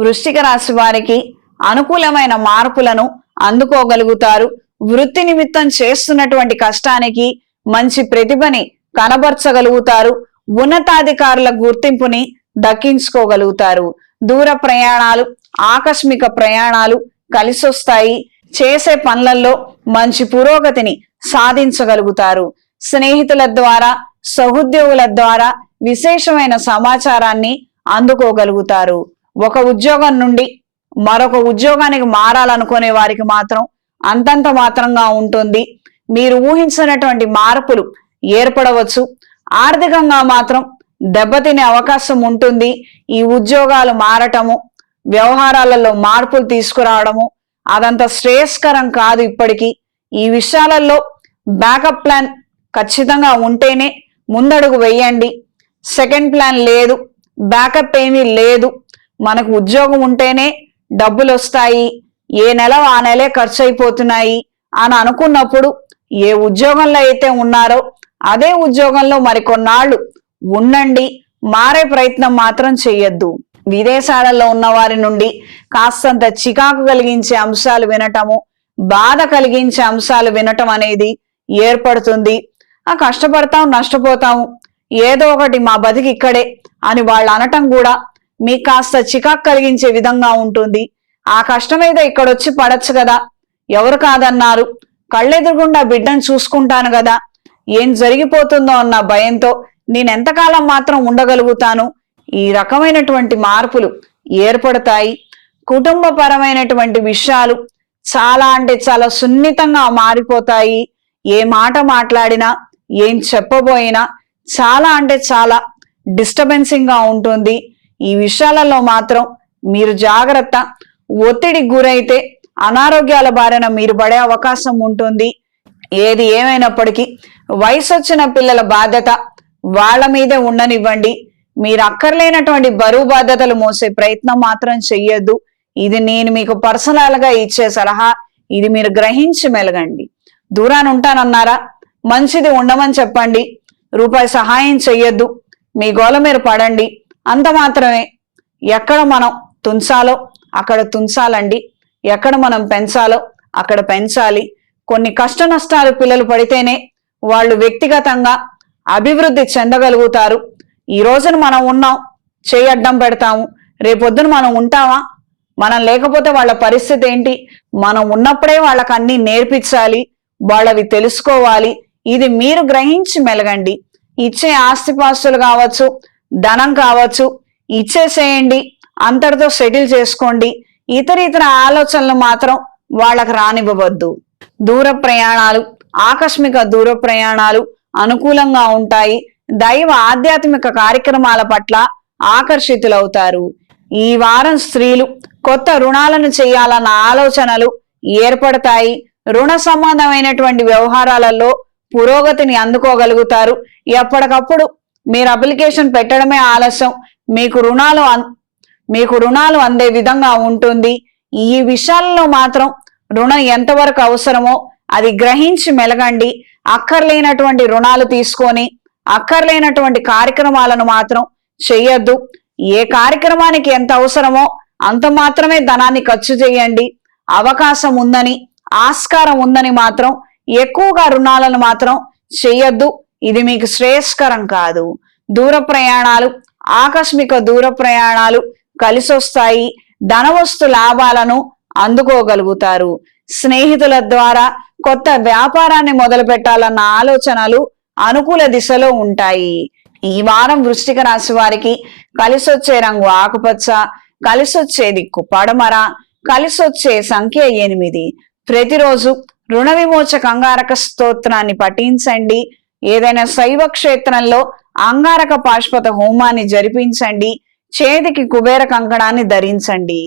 వృశ్చిక రాశి వారికి అనుకూలమైన మార్పులను అందుకోగలుగుతారు. వృత్తి నిమిత్తం చేస్తున్నటువంటి కష్టానికి మంచి ప్రతిభని కనబర్చగలుగుతారు. ఉన్నతాధికారుల గుర్తింపుని దక్కించుకోగలుగుతారు. దూర ప్రయాణాలు ఆకస్మిక ప్రయాణాలు కలిసొస్తాయి. చేసే పనులలో మంచి పురోగతిని సాధించగలుగుతారు. స్నేహితుల ద్వారా సహోద్యోగుల ద్వారా విశేషమైన సమాచారాన్ని అందుకోగలుగుతారు. ఒక ఉద్యోగం నుండి మరొక ఉద్యోగానికి మారాలనుకునే వారికి మాత్రం అంతంత మాత్రంగా ఉంటుంది. మీరు ఊహించినటువంటి మార్పులు ఏర్పడవచ్చు. ఆర్థికంగా మాత్రం దెబ్బతినే అవకాశం ఉంటుంది. ఈ ఉద్యోగాలు మారటము వ్యవహారాలలో మార్పులు తీసుకురావడము అదంత శ్రేయస్కరం కాదు ఇప్పటికీ. ఈ విషయాలలో బ్యాకప్ ప్లాన్ ఖచ్చితంగా ఉంటేనే ముందడుగు వేయండి. సెకండ్ ప్లాన్ లేదు. బ్యాకప్ ఏమీ లేదు. మనకు ఉద్యోగం ఉంటేనే డబ్బులు వస్తాయి. ఏ నెల ఆ నెలే ఖర్చు అయిపోతున్నాయి అని అనుకున్నప్పుడు ఏ ఉద్యోగంలో అయితే ఉన్నారో అదే ఉద్యోగంలో మరికొన్నాళ్ళు ఉండండి. మారే ప్రయత్నం మాత్రం చెయ్యొద్దు. విదేశాలలో ఉన్న వారి నుండి కాస్తంత చికాకు కలిగించే అంశాలు వినటము బాధ కలిగించే అంశాలు వినటం అనేది ఏర్పడుతుంది. ఆ కష్టపడతాం నష్టపోతాము ఏదో ఒకటి మా బతికి ఇక్కడే అని వాళ్ళు అనటం కూడా మీకు కాస్త చికాకు కలిగించే విధంగా ఉంటుంది. ఆ కష్టం మీద ఇక్కడ వచ్చి పడచ్చు కదా. ఎవరు కాదన్నారు? కళ్ళెదురుగుండా బిడ్డను చూసుకుంటాను కదా. ఏం జరిగిపోతుందో అన్న భయంతో నేను ఎంతకాలం మాత్రం ఉండగలుగుతాను? ఈ రకమైనటువంటి మార్పులు ఏర్పడతాయి. కుటుంబపరమైనటువంటి విషయాలు చాలా అంటే చాలా సున్నితంగా మారిపోతాయి. ఏ మాట మాట్లాడినా ఏం చెప్పబోయినా చాలా అంటే చాలా డిస్టర్బెన్సింగ్గా ఉంటుంది. ఈ విషయాలలో మాత్రం మీరు జాగ్రత్త. ఒత్తిడికి గురైతే అనారోగ్యాల బారిన మీరు పడే అవకాశం ఉంటుంది. ఏది ఏమైనప్పటికీ వయసు వచ్చిన పిల్లల బాధ్యత వాళ్ళ మీదే ఉండనివ్వండి. మీరు అక్కర్లేనటువంటి బరువు బాధ్యతలు మోసే ప్రయత్నం మాత్రం చెయ్యొద్దు. ఇది నేను మీకు పర్సనల్గా ఇచ్చే సలహా. ఇది మీరు గ్రహించి మెలగండి. దూరాన్ని ఉంటానన్నారా? మంచిది ఉండమని చెప్పండి. రూపాయి సహాయం చెయ్యొద్దు. మీ గోల మీరు పడండి. అంత మాత్రమే. ఎక్కడ మనం తుంచాలో అక్కడ తుంచాలండి. ఎక్కడ మనం పెంచాలో అక్కడ పెంచాలి. కొన్ని కష్ట నష్టాలు పిల్లలు పడితేనే వాళ్ళు వ్యక్తిగతంగా అభివృద్ధి చెందగలుగుతారు. ఈ రోజున మనం ఉన్నాం చేయి అడ్డం పెడతాము. రేపొద్దున మనం ఉంటామా? మనం లేకపోతే వాళ్ళ పరిస్థితి ఏంటి? మనం ఉన్నప్పుడే వాళ్ళకి అన్ని నేర్పించాలి వాళ్ళవి తెలుసుకోవాలి. ఇది మీరు గ్రహించి మెలగండి. ఇచ్చే ఆస్తిపాస్తులు కావచ్చు ధనం కావచ్చు ఇచ్చేసేయండి అంతటితో సెటిల్ చేసుకోండి. ఇతర ఇతర ఆలోచనలు మాత్రం వాళ్ళకి రానివ్వవద్దు. దూర ప్రయాణాలు ఆకస్మిక దూర ప్రయాణాలు అనుకూలంగా ఉంటాయి. దైవ ఆధ్యాత్మిక కార్యక్రమాల పట్ల ఆకర్షితులవుతారు. ఈ వారం స్త్రీలు కొత్త రుణాలను చేయాలన్న ఆలోచనలు ఏర్పడతాయి. రుణ సంబంధమైనటువంటి వ్యవహారాలలో పురోగతిని అందుకోగలుగుతారు. ఎప్పటికప్పుడు మీరు అప్లికేషన్ పెట్టడమే ఆలస్యం. మీకు రుణాలు అన్- మీకు రుణాలు అందే విధంగా ఉంటుంది. ఈ విషయాలలో మాత్రం రుణం ఎంతవరకు అవసరమో అది గ్రహించి మెలగండి. అక్కర్లేనటువంటి రుణాలు తీసుకొని అక్కర్లేనటువంటి కార్యక్రమాలను మాత్రం చెయ్యొద్దు. ఏ కార్యక్రమానికి ఎంత అవసరమో అంత మాత్రమే ధనాన్ని ఖర్చు చేయండి. అవకాశం ఉందని ఆస్కారం ఉందని మాత్రం ఎక్కువగా రుణాలను మాత్రం చెయ్యొద్దు. ఇది మీకు శ్రేయస్కరం కాదు. దూర ప్రయాణాలు ఆకస్మిక దూర ప్రయాణాలు కలిసొస్తాయి. ధనవస్తు లాభాలను అందుకోగలుగుతారు. స్నేహితుల ద్వారా కొత్త వ్యాపారాన్ని మొదలు పెట్టాలన్న ఆలోచనలు అనుకూల దిశలో ఉంటాయి. ఈ వారం వృశ్చిక రాశి వారికి కలిసొచ్చే రంగు ఆకుపచ్చ కలిసొచ్చే దిక్కు పడమర కలిసొచ్చే సంఖ్య ఎనిమిది. ప్రతిరోజు రుణ విమోచ కంగారక స్తోత్రాన్ని పఠించండి. ఏదైనా శైవ క్షేత్రంలో అంగారక పాశ్పత హోమాన్ని జరిపించండి చేతికి కుబేర కంకణాన్ని ధరించండి.